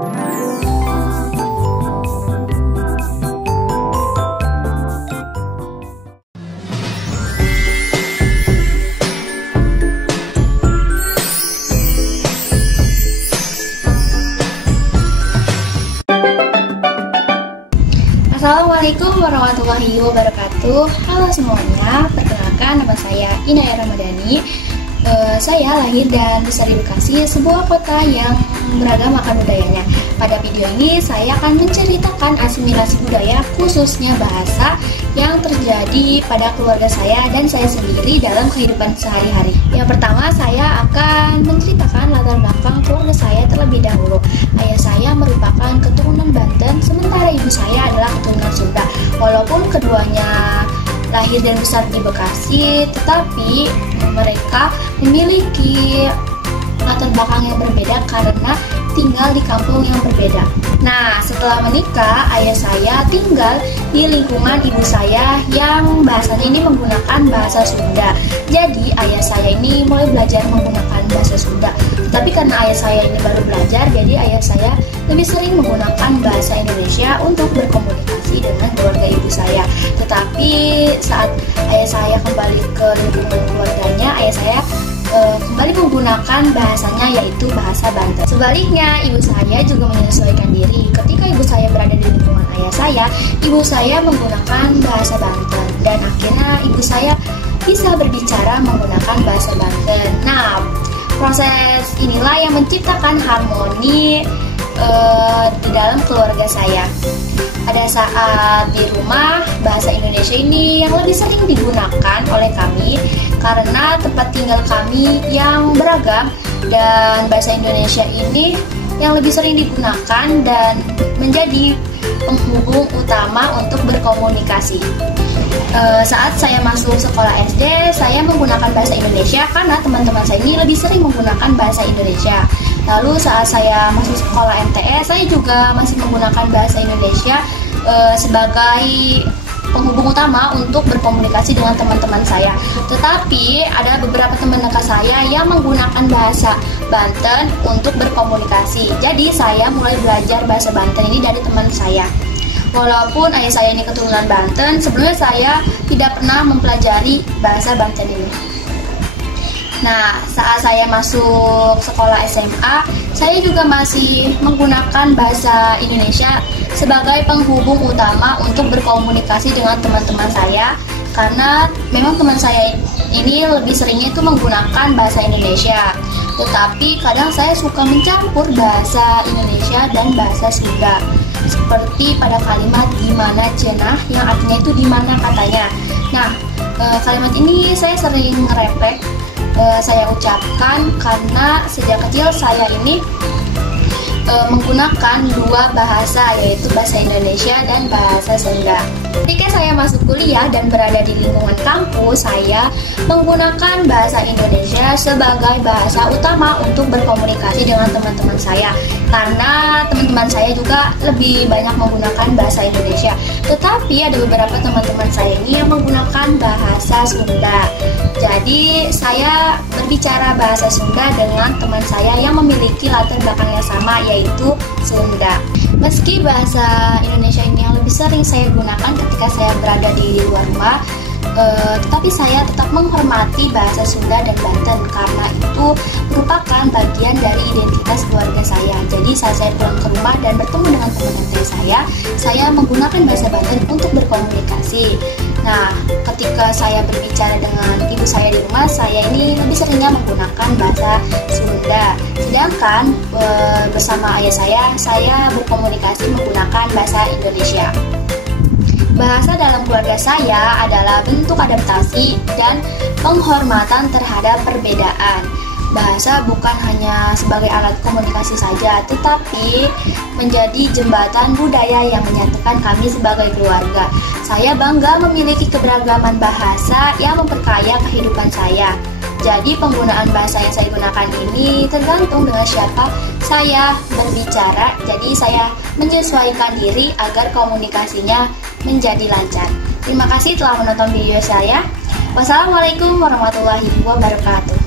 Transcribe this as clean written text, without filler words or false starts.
Assalamualaikum warahmatullahi wabarakatuh. Halo semuanya, perkenalkan nama saya Inaya Ramadhani. Saya lahir dan besar di Bekasi, sebuah kota yang beragam akan budayanya. Pada video ini saya akan menceritakan asimilasi budaya, khususnya bahasa yang terjadi pada keluarga saya dan saya sendiri dalam kehidupan sehari-hari. Yang pertama, saya akan menceritakan latar belakang keluarga saya terlebih dahulu. Ayah saya merupakan keturunan Banten, sementara ibu saya adalah keturunan Sunda. Walaupun keduanya lahir dan besar di Bekasi, tetapi mereka memiliki latar belakang yang berbeda karena tinggal di kampung yang berbeda. Nah, setelah menikah, ayah saya tinggal di lingkungan ibu saya yang bahasanya ini menggunakan bahasa Sunda. Jadi, ayah saya ini mulai belajar menggunakan bahasa Sunda. Tetapi karena ayah saya ini baru belajar, jadi ayah saya lebih sering menggunakan bahasa Indonesia untuk berkomunikasi dengan keluarga ibu saya. Tetapi saat ayah saya kembali ke lingkungan keluarganya, ayah saya kembali menggunakan bahasanya, yaitu bahasa Banten. Sebaliknya, ibu saya juga menyesuaikan diri. Ketika ibu saya berada di lingkungan ayah saya, ibu saya menggunakan bahasa Banten dan akhirnya ibu saya bisa berbicara menggunakan bahasa Banten. Nah, proses inilah yang menciptakan harmoni di dalam keluarga saya. Pada saat di rumah, bahasa Indonesia ini yang lebih sering digunakan oleh kami karena tempat tinggal kami yang beragam, dan bahasa Indonesia ini yang lebih sering digunakan dan menjadi penghubung utama untuk berkomunikasi. Saat saya masuk sekolah SD, saya menggunakan bahasa Indonesia karena teman-teman saya ini lebih sering menggunakan bahasa Indonesia. Lalu saat saya masuk sekolah MTS, saya juga masih menggunakan bahasa Indonesia sebagai penghubung utama untuk berkomunikasi dengan teman-teman saya. Tetapi ada beberapa teman dekat saya yang menggunakan bahasa Banten untuk berkomunikasi. Jadi saya mulai belajar bahasa Banten ini dari teman saya. Walaupun ayah saya ini keturunan Banten, sebelumnya saya tidak pernah mempelajari bahasa Banten ini. Nah, saat saya masuk sekolah SMA, saya juga masih menggunakan bahasa Indonesia sebagai penghubung utama untuk berkomunikasi dengan teman-teman saya, karena memang teman saya ini lebih seringnya itu menggunakan bahasa Indonesia. Tetapi kadang saya suka mencampur bahasa Indonesia dan bahasa Sunda. Seperti pada kalimat "di mana cenah" yang artinya itu "di mana katanya". Nah, kalimat ini saya sering ngerepek saya ucapkan karena sejak kecil saya ini menggunakan dua bahasa, yaitu bahasa Indonesia dan bahasa Sunda. Ketika saya masuk kuliah dan berada di lingkungan kampus, saya menggunakan bahasa Indonesia sebagai bahasa utama untuk berkomunikasi dengan teman-teman saya, karena teman-teman saya juga lebih banyak menggunakan bahasa Indonesia. Tetapi ada beberapa teman-teman saya ini yang menggunakan bahasa Sunda. Jadi saya berbicara bahasa Sunda dengan teman saya yang memiliki latar belakang yang sama, yaitu Sunda. Meski bahasa Indonesia ini yang lebih sering saya gunakan ketika saya berada di luar rumah, tetapi saya tetap menghormati bahasa Sunda dan Banten karena itu merupakan bagian dari identitas keluarga saya. Jadi saat saya pulang ke rumah dan bertemu dengan teman-teman saya menggunakan bahasa Banten untuk berkomunikasi. Nah, ketika saya berbicara dengan ibu saya di rumah, saya ini lebih seringnya menggunakan bahasa Sunda. Sedangkan bersama ayah saya berkomunikasi menggunakan bahasa Indonesia. Bahasa dalam keluarga saya adalah bentuk adaptasi dan penghormatan terhadap perbedaan. Bahasa bukan hanya sebagai alat komunikasi saja, tetapi menjadi jembatan budaya yang menyatukan kami sebagai keluarga. Saya bangga memiliki keberagaman bahasa yang memperkaya kehidupan saya. Jadi penggunaan bahasa yang saya gunakan ini tergantung dengan siapa saya berbicara. Jadi saya menyesuaikan diri agar komunikasinya menjadi lancar. Terima kasih telah menonton video saya. Wassalamualaikum warahmatullahi wabarakatuh.